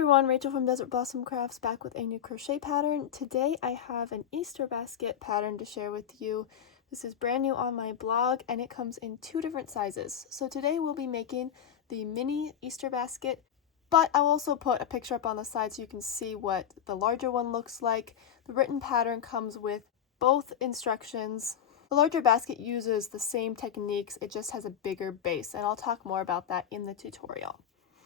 everyone, Rachel from Desert Blossom Crafts back with a new crochet pattern. Today I have an Easter basket pattern to share with you. This is brand new on my blog and it comes in 2 different sizes. So today we'll be making the mini Easter basket, but I'll also put a picture up on the side so you can see what the larger one looks like. The written pattern comes with both instructions. The larger basket uses the same techniques, it just has a bigger base, and I'll talk more about that in the tutorial.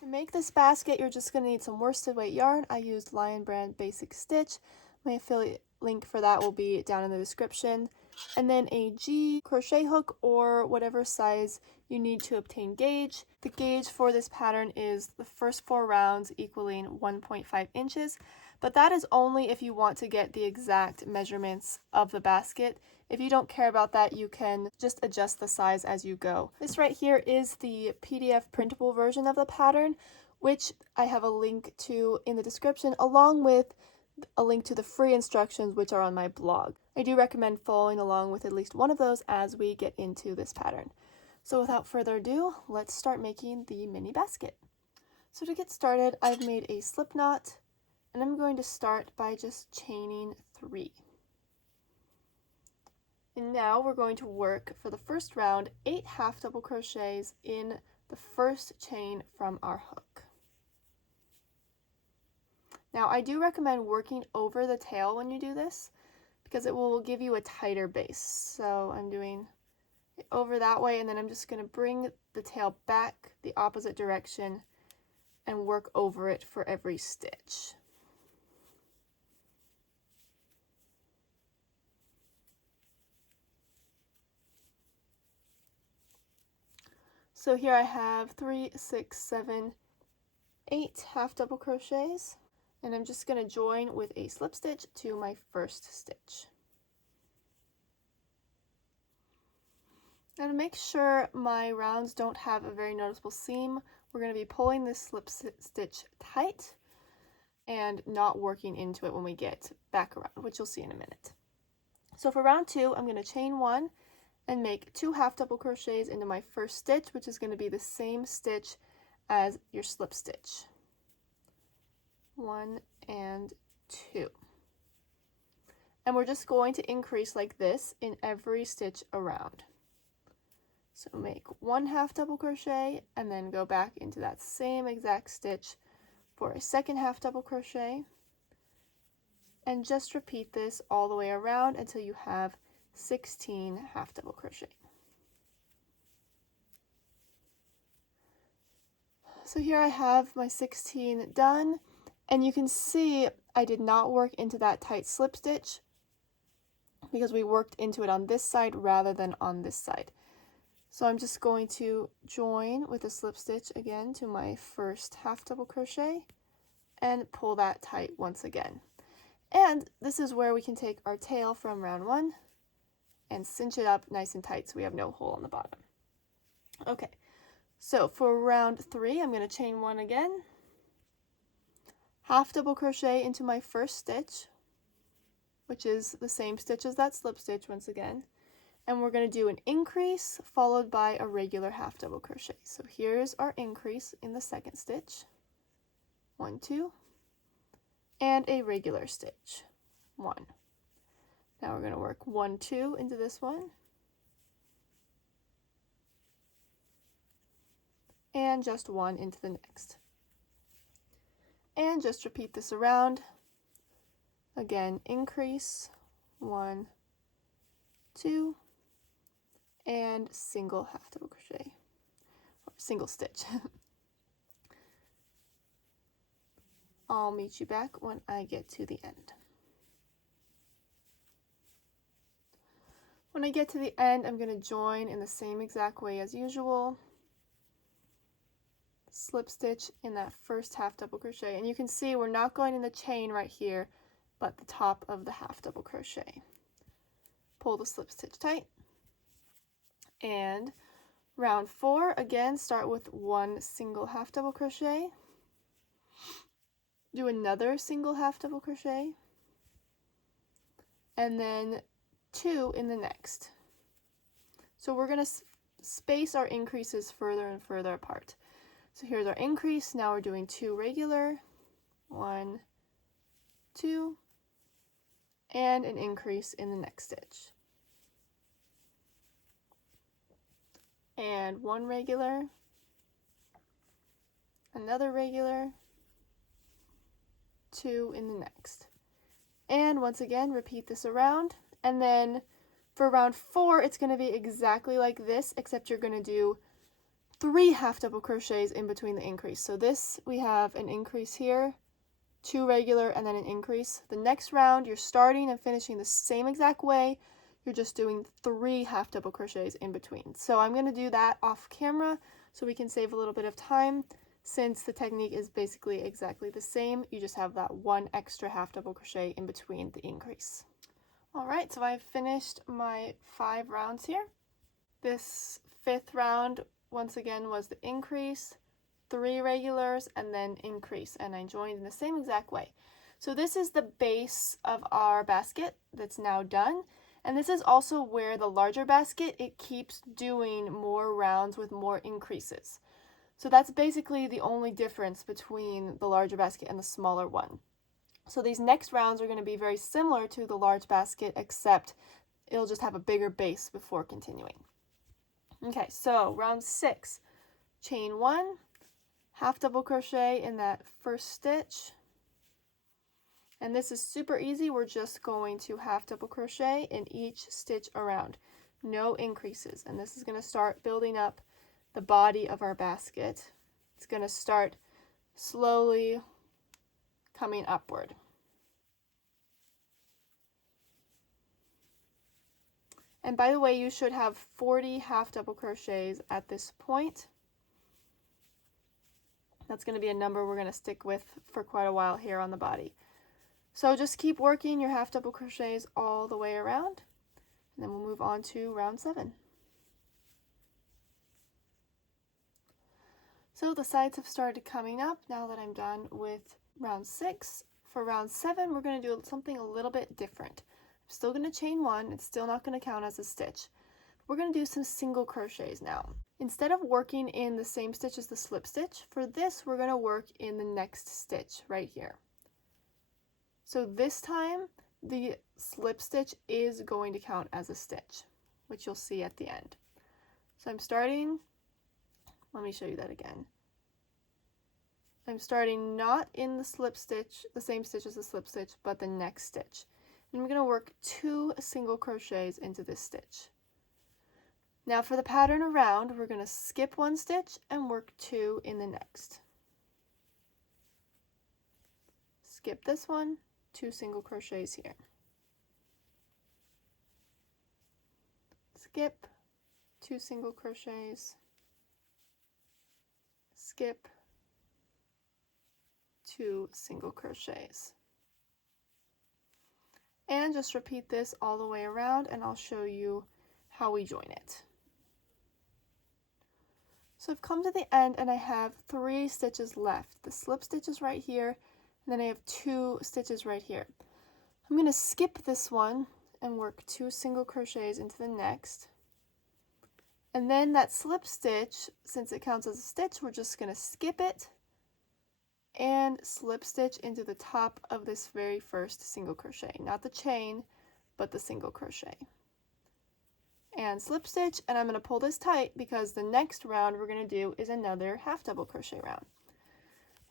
To make this basket, you're just going to need some worsted weight yarn. I used Lion Brand Basic Stitch. My affiliate link for that will be down in the description. And then a G crochet hook or whatever size you need to obtain gauge. The gauge for this pattern is the first 4 rounds equaling 1.5 inches, but that is only if you want to get the exact measurements of the basket. If you don't care about that, you can just adjust the size as you go. This right here is the PDF printable version of the pattern, which I have a link to in the description, along with a link to the free instructions, which are on my blog. I do recommend following along with at least one of those as we get into this pattern. So without further ado, let's start making the mini basket. So to get started, I've made a slip knot, and I'm going to start by just chaining 3. And now we're going to work for the first round 8 half double crochets in the first chain from our hook. Now I do recommend working over the tail when you do this because it will give you a tighter base. So I'm doing it over that way, and then I'm just going to bring the tail back the opposite direction and work over it for every stitch. So here I have 3, 6, 7, 8 half double crochets, and I'm just going to join with a slip stitch to my first stitch. Now to make sure my rounds don't have a very noticeable seam, we're going to be pulling this slip stitch tight and not working into it when we get back around, which you'll see in a minute. So for round 2, I'm going to chain 1 and make 2 half double crochets into my first stitch, which is going to be the same stitch as your slip stitch. 1 and 2. And we're just going to increase like this in every stitch around. So make 1 half double crochet and then go back into that same exact stitch for a second half double crochet, and just repeat this all the way around until you have 16 half double crochet. So here I have my 16 done, and you can see I did not work into that tight slip stitch because we worked into it on this side rather than on this side. So I'm just going to join with a slip stitch again to my first half double crochet and pull that tight once again. And this is where we can take our tail from round 1 and cinch it up nice and tight so we have no hole on the bottom. Okay, so for round 3, I'm going to chain 1 again, half double crochet into my first stitch, which is the same stitch as that slip stitch once again, and we're going to do an increase followed by a regular half double crochet. So here's our increase in the second stitch, 1, 2, and a regular stitch, 1. Now we're going to work 1, 2 into this one, and just 1 into the next. And just repeat this around. Again, increase, 1, 2, and single half double crochet, or single stitch. I'll meet you back when I get to the end. When I get to the end, I'm going to join in the same exact way as usual. Slip stitch in that first half double crochet, and you can see we're not going in the chain right here, but the top of the half double crochet. Pull the slip stitch tight, and round 4, again, start with 1 single half double crochet, do another single half double crochet, and then 2 in the next. So we're going to space our increases further and further apart. So here's our increase, now we're doing 2 regular, 1, 2, and an increase in the next stitch. And 1 regular, another regular, 2 in the next. And once again, repeat this around. And then for round 4, it's going to be exactly like this, except you're going to do 3 half double crochets in between the increase. So this, we have an increase here, 2 regular, and then an increase. The next round, you're starting and finishing the same exact way. You're just doing 3 half double crochets in between. So I'm going to do that off camera so we can save a little bit of time. Since the technique is basically exactly the same, you just have that 1 extra half double crochet in between the increase. Alright, so I've finished my 5 rounds here. This 5th round, once again, was the increase, 3 regulars, and then increase, and I joined in the same exact way. So this is the base of our basket that's now done, and this is also where the larger basket, it keeps doing more rounds with more increases. So that's basically the only difference between the larger basket and the smaller one. So these next rounds are going to be very similar to the large basket, except it'll just have a bigger base before continuing. Okay, so round 6, chain 1, half double crochet in that first stitch. And this is super easy. We're just going to half double crochet in each stitch around. No increases. And this is going to start building up the body of our basket. It's going to start slowly coming upward. And by the way, you should have 40 half double crochets at this point. That's going to be a number we're going to stick with for quite a while here on the body. So just keep working your half double crochets all the way around, and then we'll move on to round 7. So the sides have started coming up now that I'm done with round 6. For round 7, we're going to do something a little bit different. I'm still going to chain 1. It's still not going to count as a stitch. We're going to do some single crochets now. Instead of working in the same stitch as the slip stitch, for this we're going to work in the next stitch right here. So this time the slip stitch is going to count as a stitch, which you'll see at the end. So I'm starting, let me show you that again. I'm starting not in the slip stitch, the same stitch as the slip stitch, but the next stitch. And I'm going to work 2 single crochets into this stitch. Now for the pattern around, we're going to skip 1 stitch and work 2 in the next. Skip this one, 2 single crochets here. Skip, 2 single crochets. Skip, 2 single crochets. And just repeat this all the way around, and I'll show you how we join it. So I've come to the end and I have 3 stitches left. The slip stitch is right here, and then I have 2 stitches right here. I'm going to skip this one and work 2 single crochets into the next. And then that slip stitch, since it counts as a stitch, we're just going to skip it and slip stitch into the top of this very first single crochet. Not the chain, but the single crochet. And slip stitch, and I'm going to pull this tight because the next round we're going to do is another half double crochet round.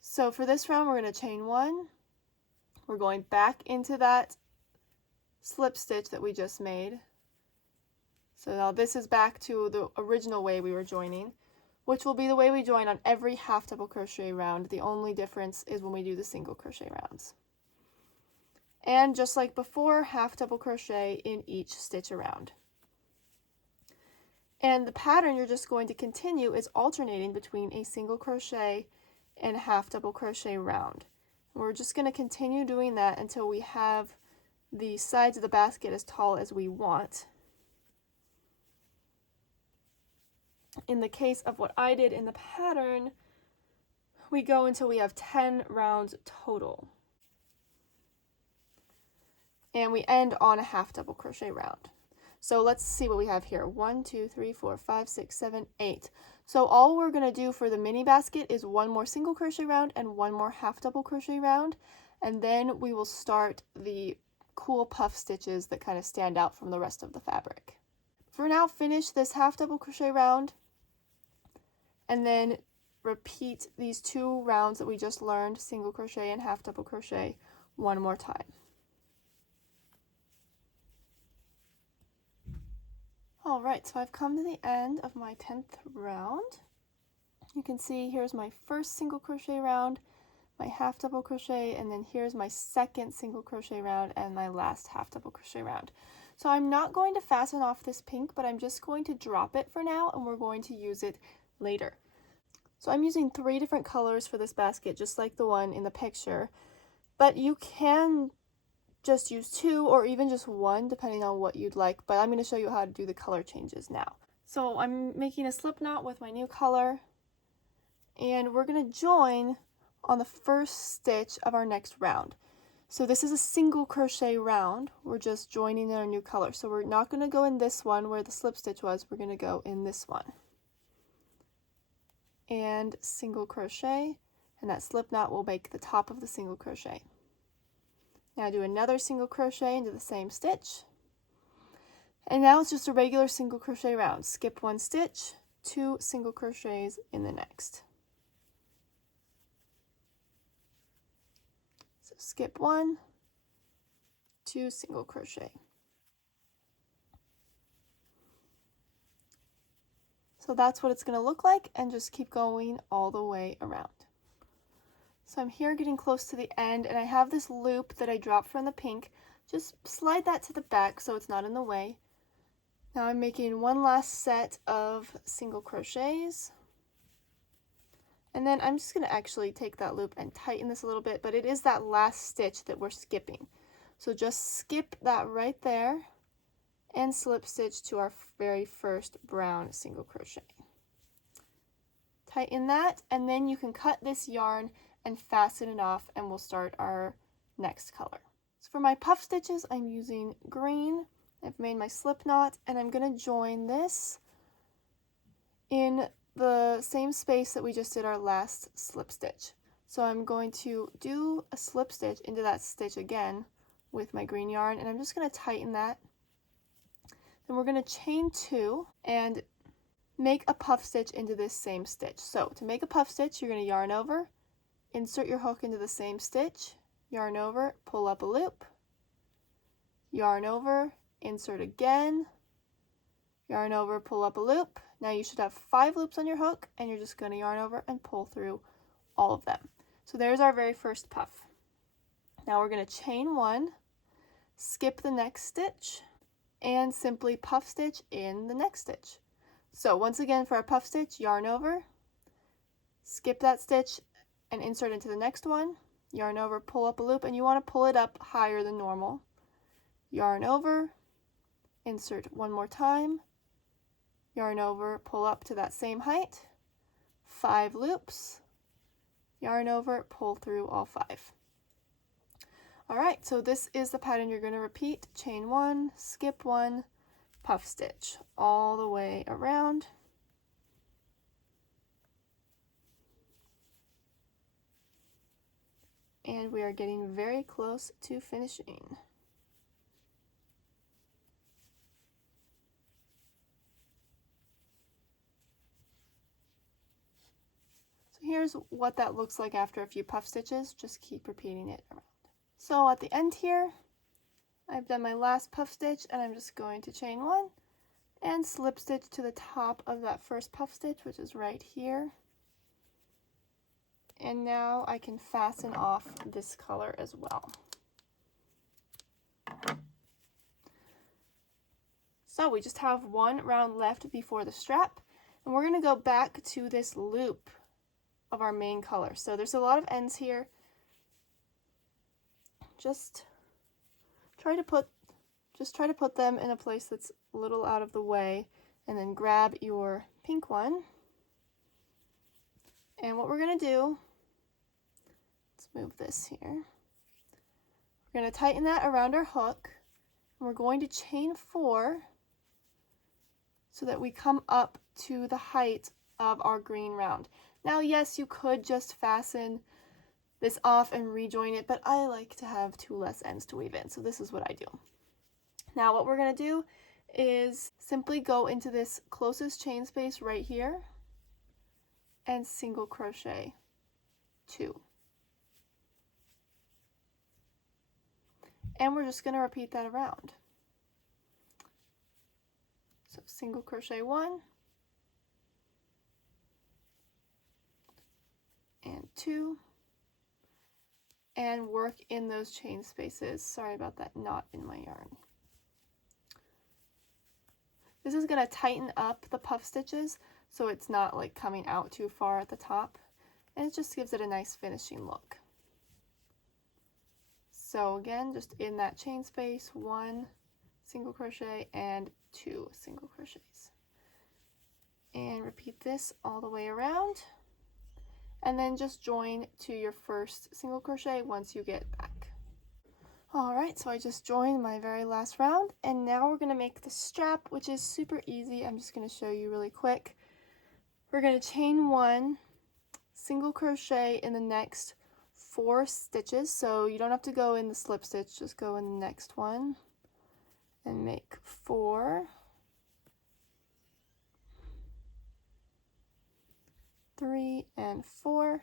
So for this round we're going to chain 1. We're going back into that slip stitch that we just made. So now this is back to the original way we were joining, which will be the way we join on every half double crochet round. The only difference is when we do the single crochet rounds. And just like before, half double crochet in each stitch around. And the pattern you're just going to continue is alternating between a single crochet and a half double crochet round. We're just going to continue doing that until we have the sides of the basket as tall as we want. In the case of what I did in the pattern, we go until we have 10 rounds total. And we end on a half double crochet round. So let's see what we have here. 1, 2, 3, 4, 5, 6, 7, 8. So all we're going to do for the mini basket is one more single crochet round and one more half double crochet round, and then we will start the cool puff stitches that kind of stand out from the rest of the fabric. For now, finish this half double crochet round and then repeat these 2 rounds that we just learned, single crochet and half double crochet, one more time. Alright, so I've come to the end of my 10th round. You can see here's my first single crochet round, my half double crochet, and then here's my second single crochet round and my last half double crochet round. So I'm not going to fasten off this pink, but I'm just going to drop it for now, and we're going to use it later. So I'm using 3 different colors for this basket, just like the one in the picture, but you can just use 2 or even just 1 depending on what you'd like, but I'm going to show you how to do the color changes now. So I'm making a slip knot with my new color, and we're going to join on the first stitch of our next round. So this is a single crochet round, we're just joining in our new color. So we're not going to go in this one where the slip stitch was, we're going to go in this one. And single crochet, and that slip knot will make the top of the single crochet. Now do another single crochet into the same stitch, and now it's just a regular single crochet round. Skip 1 stitch, 2 single crochets in the next. So skip 1, 2 single crochet. So that's what it's going to look like, and just keep going all the way around. So I'm here getting close to the end, and I have this loop that I dropped from the pink. Just slide that to the back so it's not in the way. Now I'm making one last set of single crochets, and then I'm just going to actually take that loop and tighten this a little bit, but it is that last stitch that we're skipping. So just skip that right there and slip stitch to our very first brown single crochet. Tighten that, and then you can cut this yarn and fasten it off, and we'll start our next color. So for my puff stitches, I'm using green. I've made my slip knot, and I'm going to join this in the same space that we just did our last slip stitch. So I'm going to do a slip stitch into that stitch again with my green yarn, and I'm just going to tighten that. Then we're going to chain 2 and make a puff stitch into this same stitch. So to make a puff stitch, you're going to yarn over, insert your hook into the same stitch, yarn over, pull up a loop, yarn over, insert again, yarn over, pull up a loop. Now you should have 5 loops on your hook, and you're just going to yarn over and pull through all of them. So there's our very first puff. Now we're going to chain 1, skip the next stitch, and simply puff stitch in the next stitch. So once again, for our puff stitch, yarn over, skip that stitch and insert into the next one, yarn over, pull up a loop, and you want to pull it up higher than normal. Yarn over, insert one more time, yarn over, pull up to that same height, 5 loops, yarn over, pull through all 5. Alright, so this is the pattern you're going to repeat. Chain 1, skip 1, puff stitch all the way around. And we are getting very close to finishing. So here's what that looks like after a few puff stitches. Just keep repeating it around. So at the end here, I've done my last puff stitch, and I'm just going to chain 1 and slip stitch to the top of that first puff stitch, which is right here. And now I can fasten off this color as well. So we just have one round left before the strap, and we're going to go back to this loop of our main color. So there's a lot of ends here. Just try to put them in a place that's a little out of the way, and then grab your pink one. And what we're going to do, let's move this here. We're going to tighten that around our hook, and we're going to chain 4 so that we come up to the height of our green round. Now, yes, you could just fasten this off and rejoin it, but I like to have 2 less ends to weave in, so this is what I do. Now what we're going to do is simply go into this closest chain space right here and single crochet 2. And we're just going to repeat that around. So single crochet 1 and 2, and work in those chain spaces. Sorry about that knot in my yarn. This is going to tighten up the puff stitches so it's not like coming out too far at the top, and it just gives it a nice finishing look. So again, just in that chain space, 1 single crochet and 2 single crochets. And repeat this all the way around, and then just join to your first single crochet once you get back. Alright, so I just joined my very last round, and now we're going to make the strap, which is super easy. I'm just going to show you really quick. We're going to chain 1, single crochet in the next 4 stitches, so you don't have to go in the slip stitch, just go in the next one and make 4, 3 and 4,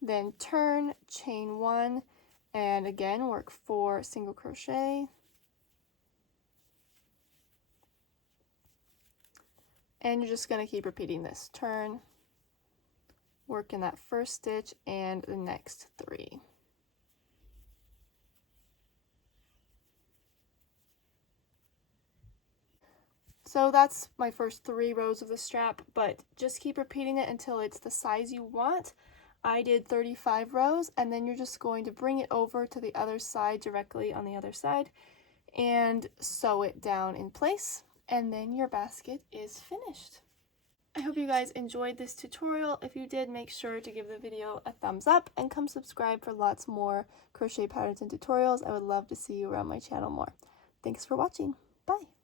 then turn, chain 1, and again work 4 single crochet, and you're just going to keep repeating this. Turn, work in that first stitch and the next 3. So that's my first 3 rows of the strap, but just keep repeating it until it's the size you want. I did 35 rows, and then you're just going to bring it over to the other side, directly on the other side, and sew it down in place, and then your basket is finished. I hope you guys enjoyed this tutorial. If you did, make sure to give the video a thumbs up and come subscribe for lots more crochet patterns and tutorials. I would love to see you around my channel more. Thanks for watching. Bye!